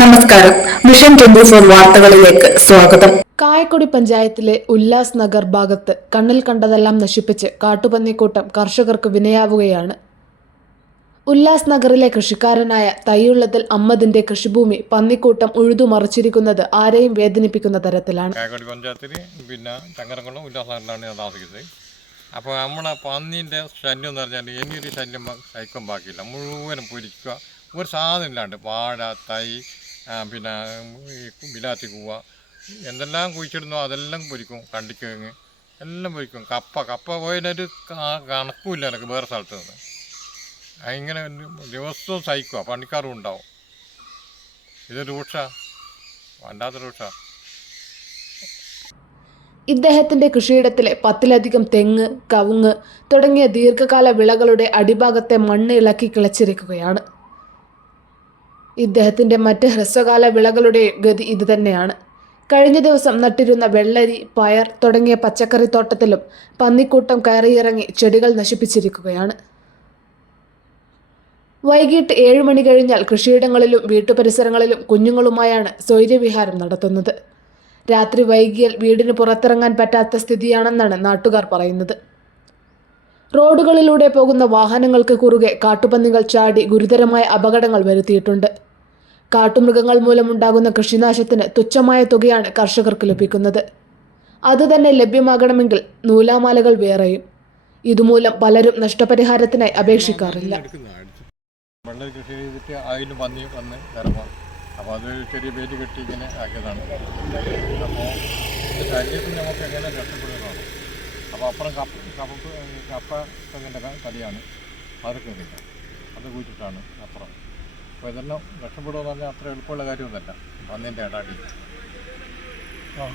നമസ്കാരം. Mission twenty four വാർത്തകളിലേക്ക് സ്വാഗതം. കായക്കൊടി പഞ്ചായത്തിലെ ഉല്ലാസ് നഗർ ഭാഗത്ത് കണ്ണിൽ കണ്ടതെല്ലാം നശിപ്പിച്ച് കാട്ടുപന്നിക്കൂട്ടം കർഷകർക്ക് വിനയാവുകയാണ്. ഉല്ലാസ് നഗറിലെ കൃഷിക്കാരനായ തയ്യുള്ളത്തിൽ അമ്മദിന്റെ കൃഷിഭൂമി പന്നിക്കൂട്ടം ഉഴുതുമറിച്ചിരിക്കുന്നത് ആരെയും വേദനിപ്പിക്കുന്ന തരത്തിലാണ്. കായക്കൊടി പഞ്ചായത്തിൽ പിന്നെ ചങ്ങരംകുളം ഉല്ലാസാറിലാണ് ഞാൻ താമസിക്കുന്നത്. അപ്പോൾ നമ്മളെ പന്നീന്റെ ശല്യം എന്ന് പറഞ്ഞാൽ ഇനിയൊരു ശല്യം ബാക്കിയില്ല. മുഴുവനും പൊരിക്കുക. ഒരു സാധനം ഇല്ലാണ്ട് വാഴ തൈ പിന്നെ ബിലാത്തി കൂവ എന്തെല്ലാം കുഴിച്ചിടുന്നോ അതെല്ലാം പൊരിക്കും കണ്ടിക്കിഴങ്ങ് എല്ലാം പൊരിക്കും. കപ്പ കപ്പ പോയതിനൊരു കണക്കുമില്ല എനിക്ക് വേറെ സ്ഥലത്ത് നിന്ന്. അതിങ്ങനെ ദിവസവും സഹിക്കുക പണിക്കാരും ഉണ്ടാവും. ഇത് രൂക്ഷ. വല്ലാത്ത രൂക്ഷ. ഇദ്ദേഹത്തിന്റെ കൃഷിയിടത്തിലെ പത്തിലധികം തെങ്ങ് കവുങ്ങ് തുടങ്ങിയ ദീർഘകാല വിളകളുടെ അടിഭാഗത്തെ മണ്ണ് ഇളക്കി കിളച്ചിരിക്കുകയാണ്. ഇദ്ദേഹത്തിന്റെ മറ്റ് ഹ്രസ്വകാല വിളകളുടെ ഗതി ഇതുതന്നെയാണ് കഴിഞ്ഞ ദിവസം നട്ടിരുന്ന വെള്ളരി പയർ തുടങ്ങിയ പച്ചക്കറി തോട്ടത്തിലും പന്നിക്കൂട്ടം കയറിയിറങ്ങി ചെടികൾ നശിപ്പിച്ചിരിക്കുകയാണ്. വൈകിട്ട് ഏഴ് മണി കഴിഞ്ഞാൽ കൃഷിയിടങ്ങളിലും വീട്ടുപരിസരങ്ങളിലും കുഞ്ഞുങ്ങളുമായാണ് സ്വൈര്യവിഹാരം നടത്തുന്നത്. രാത്രി വൈകിയാൽ വീടിന് പുറത്തിറങ്ങാൻ പറ്റാത്ത സ്ഥിതിയാണെന്നാണ് നാട്ടുകാർ പറയുന്നത്. റോഡുകളിലൂടെ പോകുന്ന വാഹനങ്ങൾക്ക് കുറുകെ കാട്ടുപന്നികൾ ചാടി ഗുരുതരമായ അപകടങ്ങൾ വരുത്തിയിട്ടുണ്ട്. കാട്ടുമൃഗങ്ങൾ മൂലമുണ്ടാകുന്ന കൃഷിനാശത്തിന് തുച്ഛമായ തുകയാണ് കർഷകർക്ക് ലഭിക്കുന്നത്. അതുതന്നെ ലഭ്യമാകണമെങ്കിൽ നൂലാമാലകൾ വേറെയും. ഇതുമൂലം പലരും നഷ്ടപരിഹാരത്തിനായി അപേക്ഷിക്കാറില്ല. ചെറിയ കപ്പ കപ്പ കപ്പ അത് കുഴിച്ചിട്ടാണ് അപ്പുറം. അപ്പോൾ ഇതെല്ലാം രക്ഷപ്പെടുക എന്ന് പറഞ്ഞാൽ അത്ര എളുപ്പമുള്ള കാര്യമൊന്നുമല്ല. പന്നിന്റെ ഇടാടി ആ.